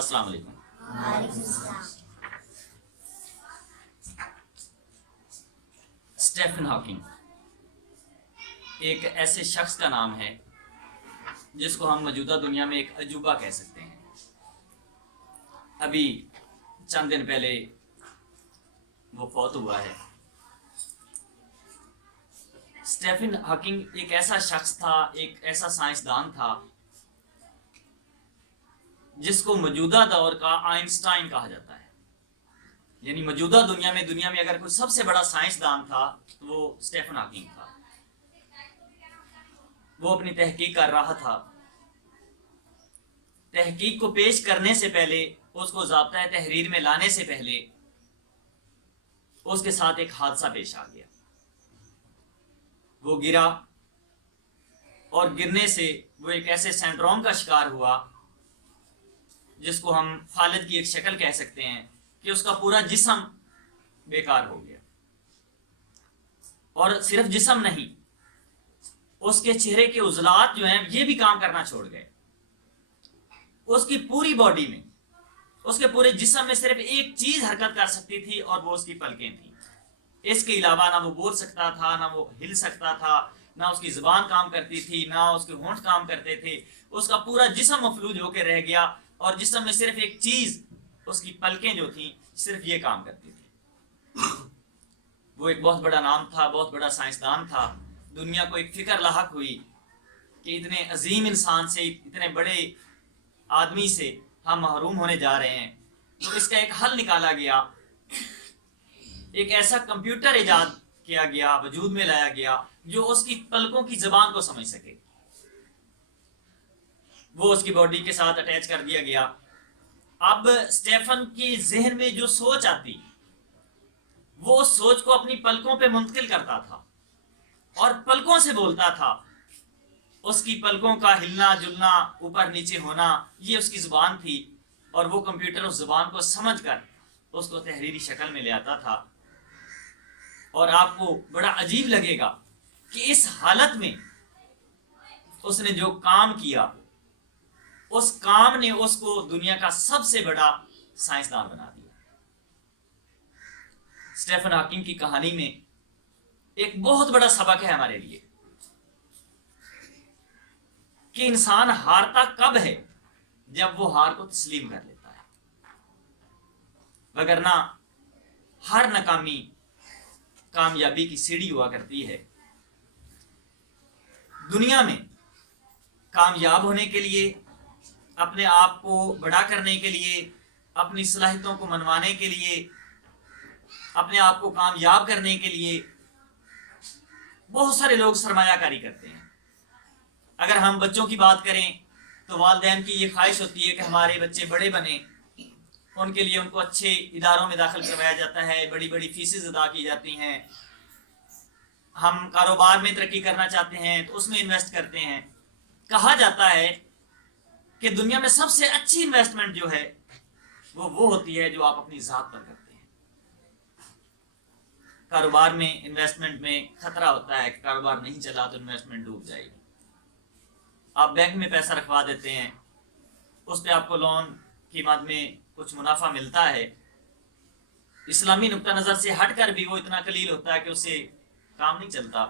अस्सलाम वालेकुम। Stephen Hawking एक ऐसे शख्स का नाम है जिसको हम मौजूदा दुनिया में एक अजूबा कह सकते हैं। अभी चंद दिन पहले वो फौत हुआ है। स्टीफन हॉकिंग एक ऐसा शख्स था, एक ऐसा साइंसदान था जिसको मौजूदा दौर का आइंस्टाइन कहा जाता है। यानी मौजूदा दुनिया में अगर कोई सबसे बड़ा साइंसदान था तो वो स्टीफन हॉकिंग था। वो अपनी तहकीक कर रहा था। तहकीक को पेश करने से पहले, उसको ज़ाब्ता तहरीर में लाने से पहले उसके साथ एक हादसा पेश आ गया। वो गिरा और गिरने से वो एक ऐसे सिंड्रोम का शिकार हुआ जिसको हम फालिद की एक शक्ल कह सकते हैं कि उसका पूरा जिस्म बेकार हो गया। और सिर्फ जिस्म नहीं, उसके चेहरे के उजलात जो हैं ये भी काम करना छोड़ गए। उसकी पूरी बॉडी में, उसके पूरे जिस्म में सिर्फ एक चीज हरकत कर सकती थी और वो उसकी पलकें थी। इसके अलावा ना वो बोल सकता था, ना वो हिल सकता था, ना उसकी जुबान काम करती थी, ना उसके होंठ काम करते थे। उसका पूरा जिस्म मफलूज होकर रह गया और जिस्म में सिर्फ एक चीज, उसकी पलकें जो थी, सिर्फ ये काम करती थी। वो एक बहुत बड़ा नाम था, बहुत बड़ा साइंसदान था। दुनिया को एक फिक्र लाहक हुई कि इतने अजीम इंसान से, इतने बड़े आदमी से हम महरूम होने जा रहे हैं। तो इसका एक हल निकाला गया। एक ऐसा कंप्यूटर इजाद किया गया, वजूद में लाया गया जो उसकी पलकों की जबान को समझ सके। वो उसकी बॉडी के साथ अटैच कर दिया गया। अब स्टीफन की जहन में जो सोच आती, वो उस सोच को अपनी पलकों पे मुंतकिल करता था और पलकों से बोलता था। उसकी पलकों का हिलना जुलना, ऊपर नीचे होना, ये उसकी जुबान थी और वो कंप्यूटर उस जुबान को समझकर उसको तहरीरी शक्ल में ले आता था। और आपको बड़ा अजीब लगेगा कि इस हालत में उसने जो काम किया, उस काम ने उसको दुनिया का सबसे बड़ा साइंसदान बना दिया। स्टीफन हॉकिंग की कहानी में एक बहुत बड़ा सबक है हमारे लिए कि इंसान हारता कब है, जब वो हार को तस्लीम कर लेता है। वगरना हर नाकामी कामयाबी की सीढ़ी हुआ करती है। दुनिया में कामयाब होने के लिए, अपने आप को बड़ा करने के लिए, अपनी सलाहियतों को मनवाने के लिए, अपने आप को कामयाब करने के लिए बहुत सारे लोग सरमायाकारी करते हैं। अगर हम बच्चों की बात करें तो वालिदैन की ये ख्वाहिश होती है कि हमारे बच्चे बड़े बने। उनके लिए उनको अच्छे इदारों में दाखिल करवाया जाता है, बड़ी बड़ी फीसें अदा की जाती हैं। हम कारोबार में तरक्की करना चाहते हैं तो उसमें इन्वेस्ट करते हैं। कहा जाता है कि दुनिया में सबसे अच्छी इन्वेस्टमेंट जो है वो होती है जो आप अपनी ज़ात पर करते हैं। कारोबार में इन्वेस्टमेंट में खतरा होता है कि कारोबार नहीं चला तो इन्वेस्टमेंट डूब जाएगी। आप बैंक में पैसा रखवा देते हैं, उस पर आपको लोन की मद में कुछ मुनाफा मिलता है। इस्लामी नुक्ता नज़र से हटकर भी वो इतना कलील होता है कि उससे काम नहीं चलता।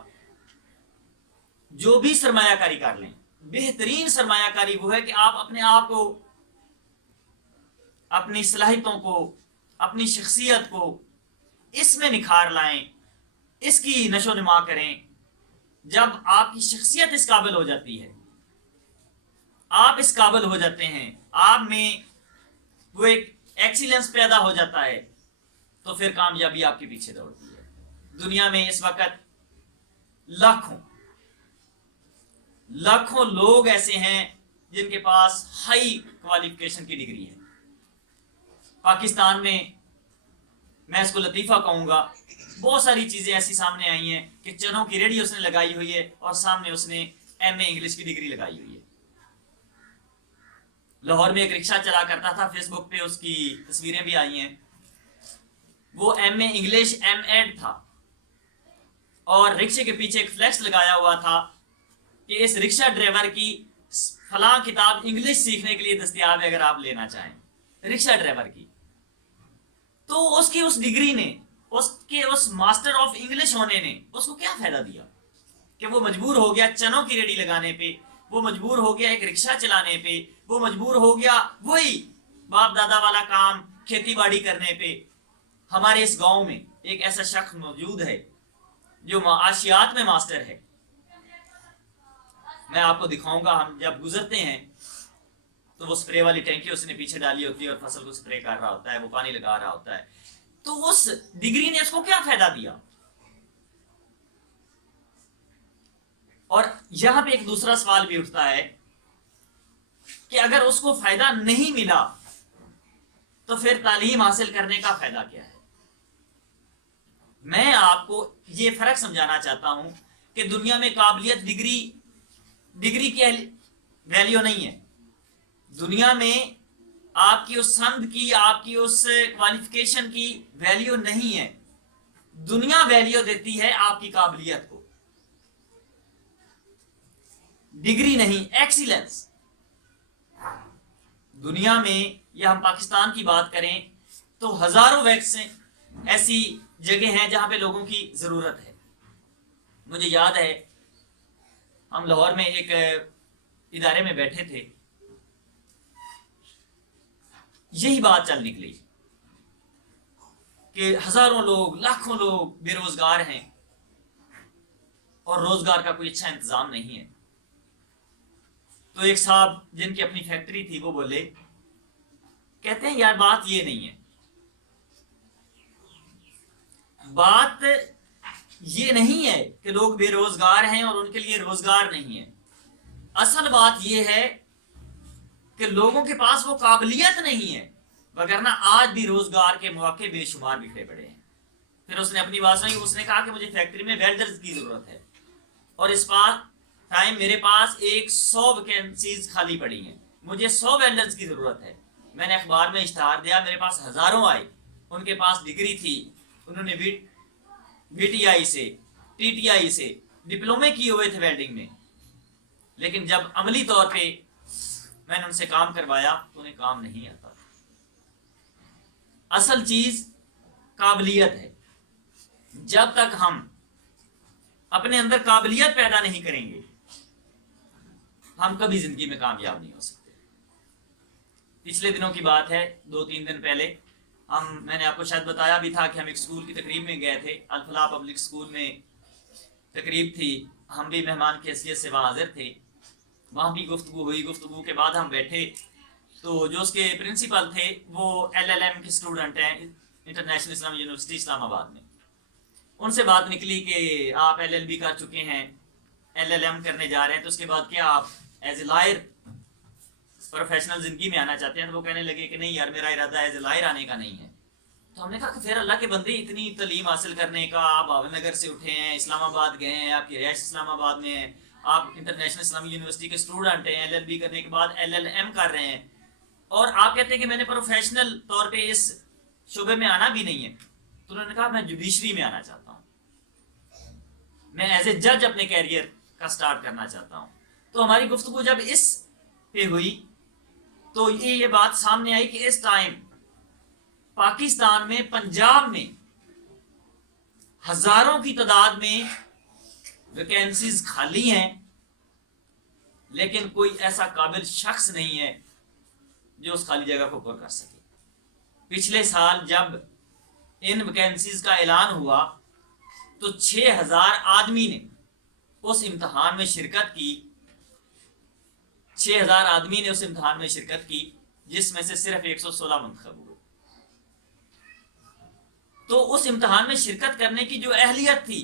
जो भी सरमायाकारी कर लें, बेहतरीन सरमायाकारी वो है कि आप अपने आप को, अपनी सलाहियतों को, अपनी शख्सियत को इसमें निखार लाएं, इसकी नशो नुमा करें। जब आपकी शख्सियत इस काबिल हो जाती है, आप इस काबिल हो जाते हैं, आप में वो एक एक्सीलेंस पैदा हो जाता है, तो फिर कामयाबी आपके पीछे दौड़ती है। दुनिया में इस वक्त लाखों लोग ऐसे हैं जिनके पास हाई क्वालिफिकेशन की डिग्री है। पाकिस्तान में मैं इसको लतीफ़ा कहूँगा, बहुत सारी चीज़ें ऐसी सामने आई हैं कि चनों की रेडी उसने लगाई हुई है और सामने उसने MA इंग्लिश की डिग्री लगाई हुई है। लाहौर में एक रिक्शा चला करता था, फेसबुक पे उसकी तस्वीरें भी आई हैं। वो MA इंग्लिश M.Ed था और रिक्शे के पीछे एक फ्लैक्स लगाया हुआ था कि इस रिक्शा ड्राइवर की फलां किताब इंग्लिश सीखने के लिए दस्तयाब है अगर आप लेना चाहें। रिक्शा ड्राइवर की, तो उसकी उस डिग्री ने, उसके उस मास्टर ऑफ इंग्लिश होने ने उसको क्या फायदा दिया कि वो मजबूर हो गया चनों की रेडी लगाने पे, वो मजबूर हो गया एक रिक्शा चलाने पे, वो मजबूर हो गया वही बाप दादा वाला काम खेती बाड़ी करने पे। हमारे इस गांव में एक ऐसा शख्स मौजूद है जो माशियात में मास्टर है। मैं आपको दिखाऊंगा, हम जब गुजरते हैं तो वो स्प्रे वाली टैंकी उसने पीछे डाली होती है और फसल को स्प्रे कर रहा होता है, वो पानी लगा रहा होता है। तो उस डिग्री ने उसको क्या फायदा दिया? और यहां पे एक दूसरा सवाल भी उठता है कि अगर उसको फायदा नहीं मिला तो फिर तालीम हासिल करने का फायदा क्या है? मैं आपको ये फर्क समझाना चाहता हूं कि दुनिया में काबिलियत डिग्री की वैल्यू नहीं है। दुनिया में आपकी उस संद की, आपकी उस क्वालिफिकेशन की वैल्यू नहीं है। दुनिया वैल्यू देती है आपकी काबिलियत को, डिग्री नहीं, एक्सीलेंस। दुनिया में, या हम पाकिस्तान की बात करें तो हजारों वैक्सीन ऐसी जगह हैं जहां पे लोगों की जरूरत है। मुझे याद है हम लाहौर में एक इदारे में बैठे थे, यही बात चल निकली कि हजारों लोग, लाखों लोग बेरोजगार हैं और रोजगार का कोई अच्छा इंतजाम नहीं है। तो एक साहब जिनकी अपनी फैक्ट्री थी वो बोले, कहते हैं यार बात ये नहीं है, बात ये नहीं है कि लोग बेरोजगार हैं और उनके लिए रोजगार नहीं है। असल बात ये है कि लोगों के पास वो काबिलियत नहीं है, वगरना आज भी रोजगार के मौके बेशुमार बिखरे पड़े हैं। फिर उसने अपनी बात सुनी, उसने कहा कि मुझे फैक्ट्री में वेल्डर्स की जरूरत है और इस बार टाइम मेरे पास 100 वैकेंसीज खाली पड़ी हैं, मुझे 100 वेल्डर्स की जरूरत है। मैंने अखबार में इश्तहार दिया, मेरे पास हजारों आए, उनके पास डिग्री थी, उन्होंने VTI से, TTI से डिप्लोमे किए हुए थे वेल्डिंग में, लेकिन जब अमली तौर पे मैंने उनसे काम करवाया तो उन्हें काम नहीं आता। असल चीज काबिलियत है। जब तक हम अपने अंदर काबिलियत पैदा नहीं करेंगे हम कभी जिंदगी में कामयाब नहीं हो सकते। पिछले दिनों की बात है, 2-3 दिन पहले मैंने आपको शायद बताया भी था कि हम एक स्कूल की तकरीब में गए थे। अल फलाह पब्लिक स्कूल में तकरीब थी, हम भी मेहमान की हैसियत से वहाँ हाजिर थे। वहाँ भी गुफ्तगू हुई, गुफ्तगू के बाद हम बैठे तो जो उसके प्रिंसिपल थे वो LLM के स्टूडेंट हैं इंटरनेशनल इस्लामिक यूनिवर्सिटी इस्लामाबाद में। उनसे बात निकली कि आप LLB कर चुके हैं, LLM करने जा रहे हैं, तो उसके बाद क्या आप एज ए लॉयर प्रोफेशनल जिंदगी में आना चाहते हैं? तो वो कहने लगे कि नहीं यार, मेरा इरादा एज ए लॉयर आने का नहीं है। तो हमने कहा कि फिर अल्लाह के बंदे, इतनी तालीम हासिल करने का, आप भावनगर से उठे हैं, इस्लामाबाद गए हैं, आपकी रिहाइश इस्लामाबाद में है, आप इंटरनेशनल इस्लामिक यूनिवर्सिटी के स्टूडेंट हैं, LLB करने के बाद LLM कर रहे हैं, और आप कहते हैं कि मैंने प्रोफेशनल तौर पे इस शोबे में आना भी नहीं है। तो उन्होंने कहा मैं जुडिशरी में आना चाहता हूँ, मैं एज ए जज अपने कैरियर का स्टार्ट करना चाहता हूँ। तो हमारी गुफ्तगू जब इस पे हुई तो ये बात सामने आई कि इस टाइम पाकिस्तान में, पंजाब में हजारों की तादाद में वैकेंसीज खाली हैं, लेकिन कोई ऐसा काबिल शख्स नहीं है जो उस खाली जगह को पूरा कर सके। पिछले साल जब इन वैकेंसीज का ऐलान हुआ तो 6000 आदमी ने उस इम्तिहान में शिरकत की। 6000 आदमी ने उस इम्तिहान में शिरकत की, जिसमें से सिर्फ 116 मुंतखब हुए। तो उस इम्तिहान में शिरकत करने की जो अहलियत थी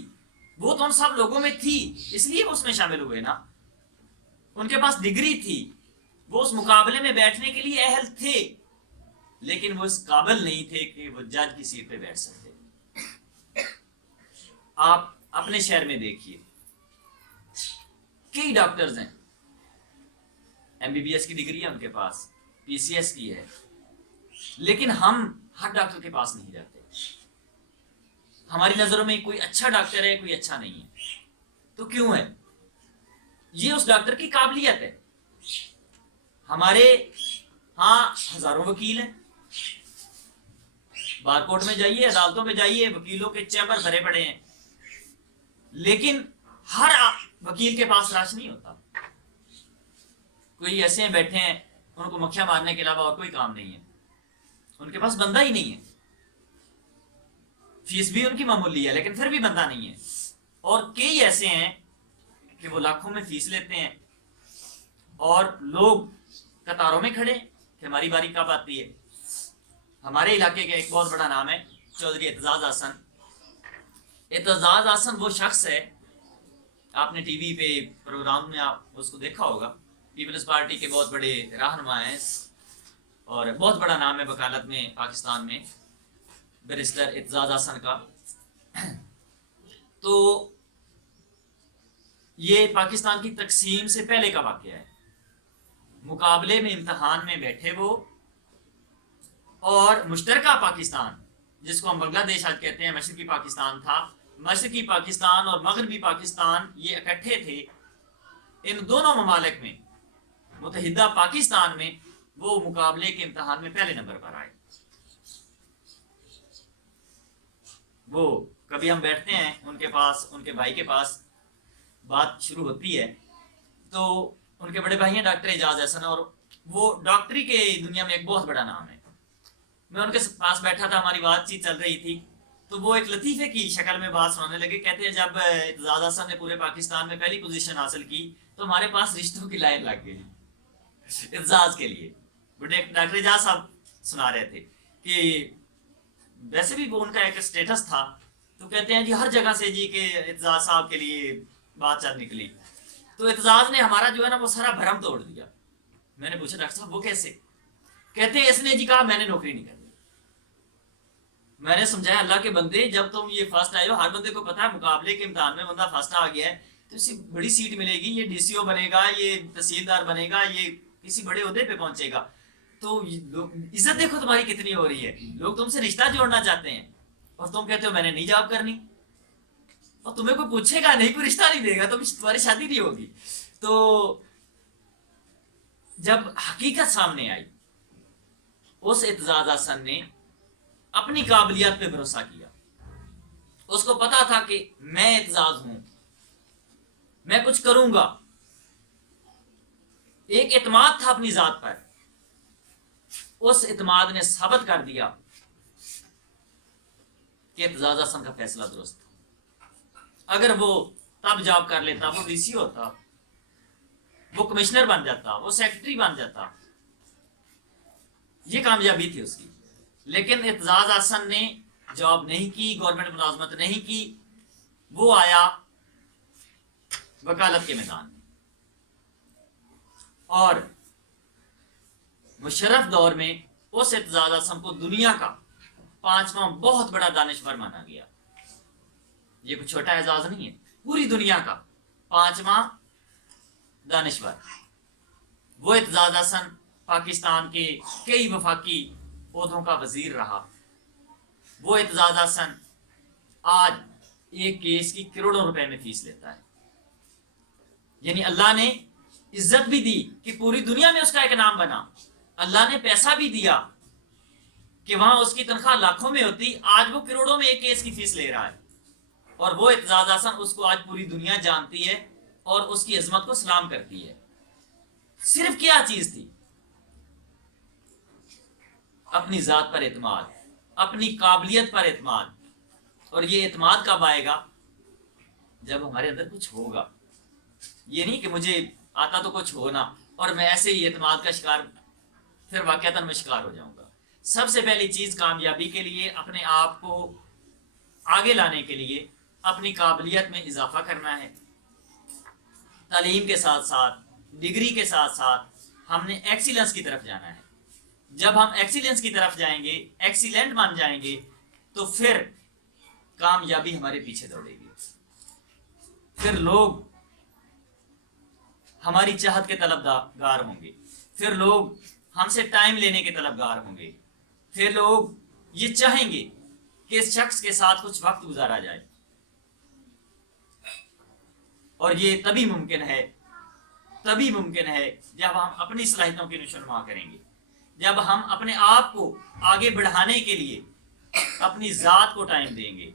वो तो उन सब लोगों में थी, इसलिए वो उसमें शामिल हुए ना। उनके पास डिग्री थी, वो उस मुकाबले में बैठने के लिए अहल थे, लेकिन वो इस काबिल नहीं थे कि वो जज की सीट पे बैठ सकते। आप अपने शहर में देखिए, कई डॉक्टर्स हैं, MBBS की डिग्री है उनके पास, PCS की है, लेकिन हम हर डॉक्टर के पास नहीं जाते। हमारी नजरों में कोई अच्छा डॉक्टर है, कोई अच्छा नहीं है। तो क्यों है? ये उस डॉक्टर की काबिलियत है। हमारे हाँ हजारों वकील हैं, بار کورٹ میں جائیے، عدالتوں میں جائیے، وکیلوں کے چیمبر بھرے پڑے ہیں، لیکن ہر وکیل کے پاس راش نہیں ہوتا. کوئی ایسے ہیں بیٹھے ہیں ان کو مکھیاں مارنے کے علاوہ اور کوئی کام نہیں ہے، ان کے پاس بندہ ہی نہیں ہے. فیس بھی ان کی معمولی ہے لیکن پھر بھی بندہ نہیں ہے. اور کئی ایسے ہیں کہ وہ لاکھوں میں فیس لیتے ہیں اور لوگ قطاروں میں کھڑے کہ ہماری باری کب آتی ہے. ہمارے علاقے کا ایک بہت بڑا نام ہے چودھری اعتزاز احسن. اعتزاز احسن وہ شخص ہے، آپ نے ٹی وی پہ پروگرام میں آپ اس کو دیکھا ہوگا، پیپلز پارٹی کے بہت بڑے رہنما ہیں اور بہت بڑا نام ہے وکالت میں پاکستان میں، بیرسٹر اعتزاز احسن کا. تو یہ پاکستان کی تقسیم سے پہلے کا واقعہ ہے. مقابلے میں امتحان میں بیٹھے وہ، اور مشترکہ پاکستان جس کو ہم بنگلہ دیش آج کہتے ہیں، مشرقی پاکستان تھا. مشرقی پاکستان اور مغربی پاکستان یہ اکٹھے تھے. ان دونوں ممالک میں متحدہ پاکستان میں وہ مقابلے کے امتحان میں پہلے نمبر پر آئے. وہ کبھی ہم بیٹھتے ہیں ان کے پاس، ان کے بھائی کے پاس بات شروع ہوتی ہے تو ان کے بڑے بھائی ہیں ڈاکٹر اعجاز احسن، اور وہ ڈاکٹری کے دنیا میں ایک بہت بڑا نام ہے. میں ان کے پاس بیٹھا تھا، ہماری بات چیت چل رہی تھی تو وہ ایک لطیفے کی شکل میں بات سنانے لگے. کہتے ہیں جب اعتزاز احسن نے پورے پاکستان میں پہلی پوزیشن حاصل کی تو ہمارے پاس رشتوں کی لائن لگ گئی اعتزاز کے لیے. بڑے ڈاکٹر اعجاز صاحب سنا رہے تھے کہ ویسے بھی وہ ان کا ایک اسٹیٹس تھا، تو کہتے ہیں جی ہر جگہ سے جی کہ اعتزاز صاحب کے لیے بات چل نکلی. تو اعتزاز نے ہمارا جو ہے نا وہ سارا بھرم توڑ دیا. میں نے پوچھا ڈاکٹر صاحب وہ کیسے؟ کہتے ہیں اس نے جی کہا میں نے نوکری نہیں کرنی. میں نے سمجھایا اللہ کے بندے جب تم یہ فرسٹ آئے ہو، ہر بندے کو پتا ہے مقابلے کے امتحان میں بندہ فرسٹ آ گیا ہے تو اسے بڑی سیٹ ملے گی، یہ ڈی سی او بنے گا، یہ تحصیلدار بنے گا، یہ کسی بڑے عہدے پہ پہنچے گا. تو عزت دیکھو تمہاری کتنی ہو رہی ہے، لوگ تم سے رشتہ جوڑنا چاہتے ہیں اور تم کہتے ہو میں نے نہیں جاب کرنی، اور تمہیں کوئی پوچھے گا نہیں، کوئی رشتہ نہیں دے گا، تمہاری شادی نہیں ہوگی. تو جب حقیقت سامنے آئی اس اعتزاز احسن نے اپنی قابلیت پہ بھروسہ کیا. اس کو پتا تھا کہ میں اعتزاز ہوں، میں کچھ کروں گا. ایک اعتماد تھا اپنی ذات پر، اس اعتماد نے ثابت کر دیا کہ اعتزاز احسن کا فیصلہ درست تھا. اگر وہ تب جاب کر لیتا، وہ ڈی سی ہوتا، وہ کمشنر بن جاتا، وہ سیکرٹری بن جاتا، یہ کامیابی تھی اس کی. لیکن اعتزاز احسن نے جاب نہیں کی، گورنمنٹ ملازمت نہیں کی، وہ آیا وکالت کے میدان میں. اور مشرف دور میں اس اعتزاز احسن کو دنیا کا 5واں بہت بڑا دانشور مانا گیا. یہ کوئی چھوٹا اعزاز نہیں ہے، پوری دنیا کا 5واں دانشور. وہ اعتزاز احسن پاکستان کے کئی وفاقی عہدوں کا وزیر رہا. وہ اعتزاز احسن آج ایک کیس کی کروڑوں روپے میں فیس لیتا ہے. یعنی اللہ نے عزت بھی دی کہ پوری دنیا میں اس کا ایک نام بنا، اللہ نے پیسہ بھی دیا کہ وہاں اس کی تنخواہ لاکھوں میں ہوتی، آج وہ کروڑوں میں ایک کیس کی فیس لے رہا ہے. اور وہ اعتزاز احسن اس کو آج پوری دنیا جانتی ہے اور اس کی عظمت کو سلام کرتی ہے. صرف کیا چیز تھی؟ اپنی ذات پر اعتماد، اپنی قابلیت پر اعتماد. اور یہ اعتماد کب آئے گا؟ جب ہمارے اندر کچھ ہوگا. یہ نہیں کہ مجھے آتا تو کچھ ہونا اور میں ایسے ہی اعتماد کا شکار، پھر واقعتاً میں شکار ہو جاؤں گا. سب سے پہلی چیز کامیابی کے لیے، اپنے آپ کو آگے لانے کے لیے اپنی قابلیت میں اضافہ کرنا ہے. تعلیم کے ساتھ ساتھ، ڈگری کے ساتھ ساتھ ہم نے ایکسیلنس کی طرف جانا ہے. جب ہم ایکسیلنس کی طرف جائیں گے، ایکسیلنٹ بن جائیں گے، تو پھر کامیابی ہمارے پیچھے دوڑے گی. پھر لوگ ہماری چاہت کے طلبگار ہوں گے، پھر لوگ ہم سے ٹائم لینے کے طلبگار ہوں گے، پھر لوگ یہ چاہیں گے کہ اس شخص کے ساتھ کچھ وقت گزارا جائے. اور یہ تبھی ممکن ہے جب ہم اپنی صلاحیتوں کی نشو و نما کریں گے، جب ہم اپنے آپ کو آگے بڑھانے کے لیے اپنی ذات کو ٹائم دیں گے,